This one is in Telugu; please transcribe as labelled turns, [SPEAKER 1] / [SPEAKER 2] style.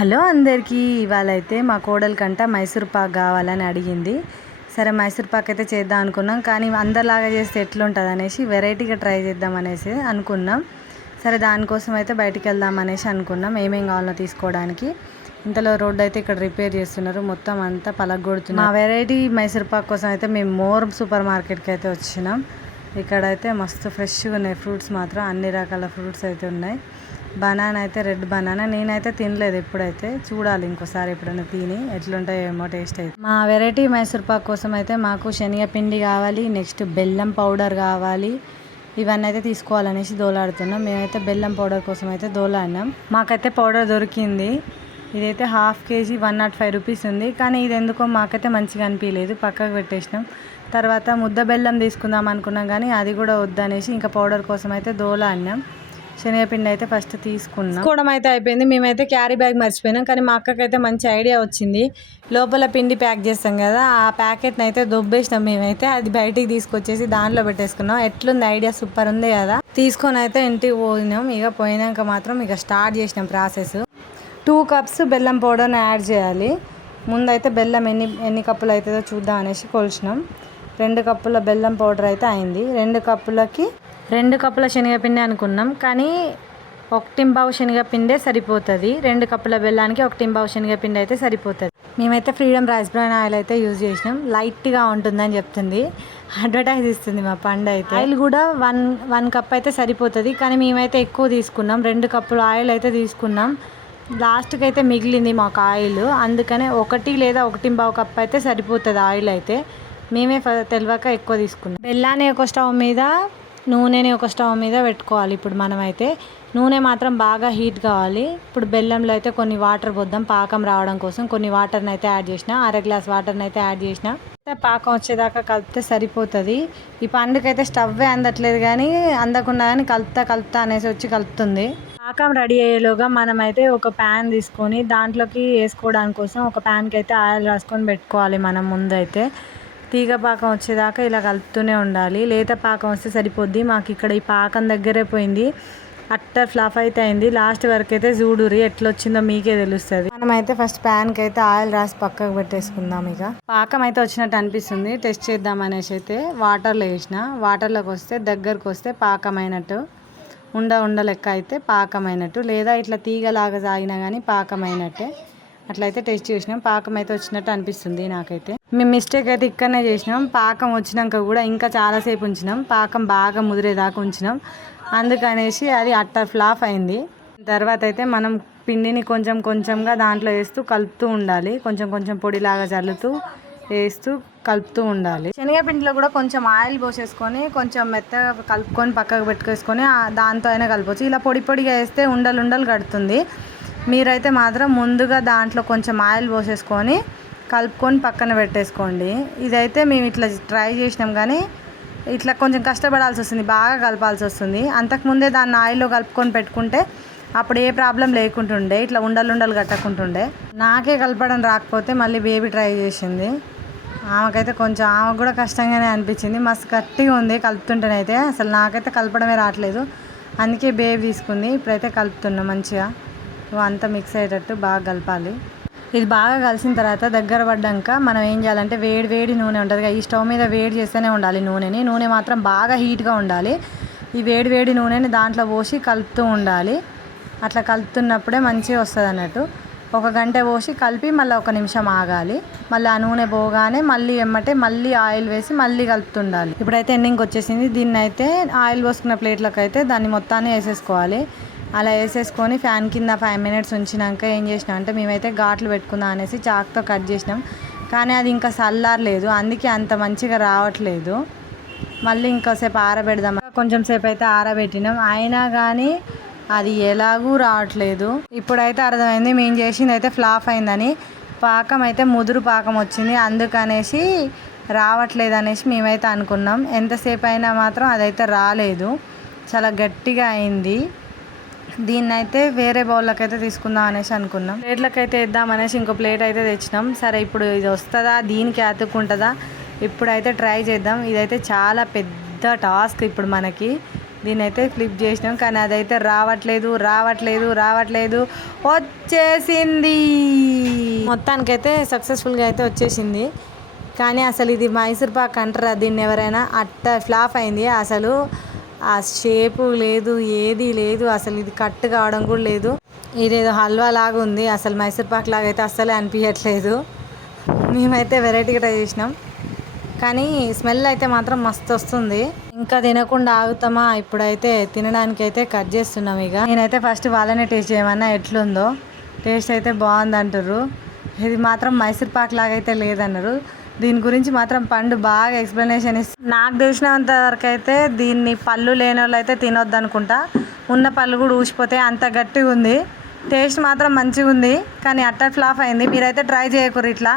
[SPEAKER 1] హలో అందరికీ ఇవాళ అయితే మా కోడలికంట మైసూర్ పాక్ కావాలని అడిగింది. సరే మైసూర్ పాక్ అయితే చేద్దాం అనుకున్నాం కానీ అందరిలాగా చేస్తే ఎట్లుంటుంది అనేసి వెరైటీగా ట్రై చేద్దాం అనేసి అనుకున్నాం. సరే దానికోసం అయితే బయటికి వెళ్దాం అనేసి అనుకున్నాం ఏమేం కావాలో తీసుకోవడానికి. ఇంతలో రోడ్డు అయితే ఇక్కడ రిపేర్ చేస్తున్నారు మొత్తం అంతా పలగొడుతున్నారు. మా వెరైటీ మైసూర్ పాక్ కోసం అయితే మేము మోర్ సూపర్ మార్కెట్కి అయితే వచ్చినాం. ఇక్కడైతే మస్తు ఫ్రెష్గా ఉన్నాయి ఫ్రూట్స్ మాత్రం అన్ని రకాల ఫ్రూట్స్ అయితే ఉన్నాయి. బనానా అయితే రెడ్ బనానా. నేనైతే తినలేదు ఎప్పుడైతే. చూడాలి ఇంకోసారి ఎప్పుడైనా తిని ఎట్లుంటాయో ఏమో టేస్ట్ అయితే. మా వెరైటీ మైసూర్ పాక్ కోసం అయితే మాకు శనగపిండి కావాలి నెక్స్ట్ బెల్లం పౌడర్ కావాలి. ఇవన్నీ అయితే తీసుకోవాలనేసి దోలాడుతున్నాం. మేమైతే బెల్లం పౌడర్ కోసం అయితే దోలాడినాం. మాకైతే పౌడర్ దొరికింది. ఇదైతే half KG one naught five rupees ఉంది. కానీ ఇది ఎందుకో మాకైతే మంచిగా అనిపించలేదు పక్కకు పెట్టేసినాం. తర్వాత ముద్ద బెల్లం తీసుకుందాం అనుకున్నాం కానీ అది కూడా వద్దనేసి ఇంకా పౌడర్ కోసం అయితే దోలా అన్నాం శనగపిండి అయితే ఫస్ట్ తీసుకున్నాం. తీసుకోవడం అయితే అయిపోయింది. మేమైతే క్యారీ బ్యాగ్ మర్చిపోయినాం. కానీ మా అక్కకైతే మంచి ఐడియా వచ్చింది. లోపల పిండి ప్యాక్ చేస్తాం కదా ఆ ప్యాకెట్ని అయితే దొబ్బేసినాం మేమైతే. అది బయటికి తీసుకొచ్చేసి దాంట్లో పెట్టేసుకున్నాం. ఎట్లుంది? ఐడియా సూపర్ ఉంది కదా. తీసుకొని అయితే ఇంటికి పోయినాం. ఇక పోయినాక మాత్రం ఇక స్టార్ట్ చేసినాం ప్రాసెస్. టూ కప్స్ బెల్లం పౌడర్ని యాడ్ చేయాలి. ముందైతే బెల్లం ఎన్ని ఎన్ని కప్పులు అవుతుందో చూద్దాం అనేసి కొలిచినాం. రెండు కప్పుల బెల్లం పౌడర్ అయితే అయింది. రెండు కప్పులకి రెండు కప్పుల శనగపిండి అనుకున్నాం కానీ ఒకటింబావు శనగపిండే సరిపోతుంది. రెండు కప్పుల బెల్లానికి ఒకటింబావు శనగపిండి అయితే సరిపోతుంది. మేమైతే ఫ్రీడమ్ రైస్ బ్రాన్ ఆయిల్ అయితే యూజ్ చేసినాం. లైట్గా ఉంటుందని చెప్తుంది. అడ్వర్టైజ్ ఇస్తుంది మా పండు అయితే. ఆయిల్ కూడా వన్ వన్ కప్ అయితే సరిపోతుంది. కానీ మేమైతే ఎక్కువ తీసుకున్నాం. రెండు కప్పుల ఆయిల్ అయితే తీసుకున్నాం. లాస్ట్కి అయితే మిగిలింది మాకు ఆయిల్. అందుకనే ఒకటి లేదా ఒకటి బావు కప్ అయితే సరిపోతుంది ఆయిల్ అయితే. మేమే తెలియక ఎక్కువ తీసుకున్నాం. బెల్లాన్ని ఒక స్టవ్ మీద నూనెని ఒక స్టవ్ మీద పెట్టుకోవాలి. ఇప్పుడు మనమైతే నూనె మాత్రం బాగా హీట్ కావాలి. ఇప్పుడు బెల్లంలో అయితే కొన్ని వాటర్ పోద్దాం. పాకం రావడం కోసం కొన్ని వాటర్ని అయితే యాడ్ చేసిన. అర గ్లాస్ వాటర్ని అయితే యాడ్ చేసిన. అయితే పాకం వచ్చేదాకా కలిపితే సరిపోతుంది. ఈ పండుకైతే స్టవ్వే అందట్లేదు కానీ అందకుండా కానీ కలుపుతా కలుపుతా అనేసి వచ్చి కలుపుతుంది. పాకం రెడీ అయ్యేలోగా మనమైతే ఒక ప్యాన్ తీసుకొని దాంట్లోకి వేసుకోవడానికి కోసం ఒక ప్యాన్కి అయితే ఆయిల్ రాసుకొని పెట్టుకోవాలి మనం ముందు అయితే తీగ పాకం వచ్చేదాకా ఇలా కలుపుతూనే ఉండాలి. లేత పాకం వస్తే సరిపోద్ది. మాకు ఇక్కడ ఈ పాకం దగ్గరే పోయింది. అట్టర్ ఫ్లాప్ అయితే అయింది. లాస్ట్ వరకు అయితే చూడురి ఎట్లా వచ్చిందో మీకే తెలుస్తుంది. మనమైతే ఫస్ట్ ప్యాన్కి అయితే ఆయిల్ రాసి పక్కకు పెట్టేసుకుందాం ఇక. పాకం అయితే వచ్చినట్టు అనిపిస్తుంది. టెస్ట్ చేద్దాం అనేసి అయితే వాటర్లో వేసిన. వాటర్లోకి వస్తే దగ్గరకు వస్తే పాకం అయినట్టు ఉండ ఉండ లెక్క అయితే పాకమైనట్టు. లేదా ఇట్లా తీగలాగా సాగినా కానీ పాకమైనట్టే. అట్లయితే టేస్ట్ చేసినాం. పాకం అయితే వచ్చినట్టు అనిపిస్తుంది నాకైతే. మేము మిస్టేక్ అయితే ఇక్కడనే చేసినాం. పాకం వచ్చినాక కూడా ఇంకా చాలాసేపు ఉంచినాం. పాకం బాగా ముదిరేదాకా ఉంచినాం. అందుకనేసి అది అట్టర్ ఫ్లాప్ అయింది. తర్వాత అయితే మనం పిండిని కొంచెం కొంచెంగా దాంట్లో వేస్తూ కలుపుతూ ఉండాలి. కొంచెం కొంచెం పొడిలాగా చల్లుతూ వేస్తూ కలుపుతూ ఉండాలి. శనగపిండిలో కూడా కొంచెం ఆయిల్ పోసేసుకొని కొంచెం మెత్తగా కలుపుకొని పక్కకు పెట్టుకేసుకొని దాంతో అయినా కలపవచ్చు ఇలా పొడి పొడిగా వేస్తే ఉండలు ఉండలు కడుతుంది. మీరైతే మాత్రం ముందుగా దాంట్లో కొంచెం ఆయిల్ పోసేసుకొని కలుపుకొని పక్కన పెట్టేసుకోండి. ఇదైతే మేము ఇట్లా ట్రై చేసినాం కానీ ఇట్లా కొంచెం కష్టపడాల్సి వస్తుంది బాగా కలపాల్సి వస్తుంది. అంతకుముందే దాన్ని ఆయిల్లో కలుపుకొని పెట్టుకుంటే అప్పుడు ఏ ప్రాబ్లం లేకుంటుండే ఇట్లా ఉండలు ఉండలు కట్టకుంటుండే. నాకే కలపడం రాకపోతే మళ్ళీ బేబీ ట్రై చేసింది. ఆమెకైతే కొంచెం ఆమెకు కూడా కష్టంగానే అనిపించింది. మస్తు గట్టిగా ఉంది కలుపుతుంటేనైతే. అసలు నాకైతే కలపడమే రావట్లేదు. అందుకే బేబీ తీసుకుంది. ఇప్పుడైతే కలుపుతున్నా మంచిగా. అంతా మిక్స్ అయ్యేటట్టు బాగా కలపాలి. ఇది బాగా కలిసిన తర్వాత దగ్గర పడ్డాక మనం ఏం చేయాలంటే వేడి వేడి నూనె ఉంటుంది ఈ స్టవ్ మీద వేడి చేస్తూనే ఉండాలి నూనెని. నూనె మాత్రం బాగా హీట్గా ఉండాలి. ఈ వేడి వేడి నూనెని దాంట్లో పోసి కలుపుతూ ఉండాలి. అట్లా కలుపుతున్నప్పుడే మంచిగా వస్తుంది అన్నట్టు. ఒక గంట పోసి కలిపి మళ్ళీ ఒక నిమిషం ఆగాలి. మళ్ళీ ఆ నూనె పోగానే మళ్ళీ ఎమ్మటే మళ్ళీ ఆయిల్ వేసి మళ్ళీ కలుపుతుండాలి. ఇప్పుడైతే ఎండింగ్ వచ్చేసింది. దీన్ని అయితే ఆయిల్ పోసుకున్న ప్లేట్లకు అయితే దాన్ని మొత్తాన్ని వేసేసుకోవాలి. అలా వేసేసుకొని ఫ్యాన్ కింద ఫైవ్ మినిట్స్ ఉంచినాక ఏం చేసినాం అంటే మేమైతే ఘాట్లు పెట్టుకుందాం అనేసి చాక్తో కట్ చేసినాం. కానీ అది ఇంకా చల్లారలేదు అందుకే అంత మంచిగా రావట్లేదు. మళ్ళీ ఇంకోసేపు ఆరబెడదాం. కొంచెం సేపు అయితే ఆరబెట్టినాం. అయినా కానీ అది ఎలాగూ రావట్లేదు. ఇప్పుడైతే అర్థమైంది. మేము చేసింది అయితే ఫ్లాప్ అయిందని. పాకం అయితే ముదురు పాకం వచ్చింది. అందుకనేసి రావట్లేదు అనేసి మేమైతే అనుకున్నాం. ఎంతసేపు అయినా మాత్రం అదైతే రాలేదు. చాలా గట్టిగా అయింది. దీన్ని అయితే వేరే బౌల్లోకి అయితే తీసుకుందాం అనేసి అనుకున్నాం. ప్లేట్లకి అయితే వేద్దాం అనేసి ఇంకో ప్లేట్ అయితే తెచ్చినాం. సరే ఇప్పుడు ఇది వస్తుందా? దీనికి అతుక్కుంటుందా ఇప్పుడైతే ట్రై చేద్దాం. ఇదైతే చాలా పెద్ద టాస్క్ ఇప్పుడు మనకి. దీన్ని అయితే ఫ్లిప్ చేసినాం. కానీ అదైతే రావట్లేదు రావట్లేదు రావట్లేదు. వచ్చేసింది! మొత్తానికైతే సక్సెస్ఫుల్గా అయితే వచ్చేసింది. కానీ అసలు ఇది మైసూర్ పాక్ అంటారా దీన్ని ఎవరైనా? అట్ట ఫ్లాప్ అయింది. అసలు ఆ షేపు లేదు ఏది లేదు అసలు ఇది కట్ కావడం కూడా లేదు. ఇదేదో హల్వా లాగా ఉంది అసలు మైసూర్ పాక్ లాగా అయితే అస్సలే అనిపించట్లేదు మేమైతే వెరైటీగా ట్రై చేసినాం. కానీ స్మెల్ అయితే మాత్రం మస్తు వస్తుంది. ఇంకా తినకుండా ఆగుతామా? ఇప్పుడైతే తినడానికి అయితే కట్ చేస్తున్నాం ఇక. నేనైతే ఫస్ట్ వాళ్ళనే టేస్ట్ చేయమన్నా ఎట్లుందో. టేస్ట్ అయితే బాగుంది అంటారు ఇది మాత్రం మైసూర్ పాక్ లాగా అయితే లేదన్నారు. దీని గురించి మాత్రం పండు బాగా ఎక్స్ప్లెనేషన్ ఇస్తుంది నాకు తెలిసినంత వరకు అయితే దీన్ని పళ్ళు లేని వాళ్ళు అయితే తినొద్దు అనుకుంటా ఉన్న పళ్ళు కూడా ఊసిపోతే అంత గట్టిగా ఉంది టేస్ట్ మాత్రం మంచిగా ఉంది కానీ అట్టర్ ఫ్లాప్ అయింది. మీరైతే ట్రై చేయకూరు ఇట్లా.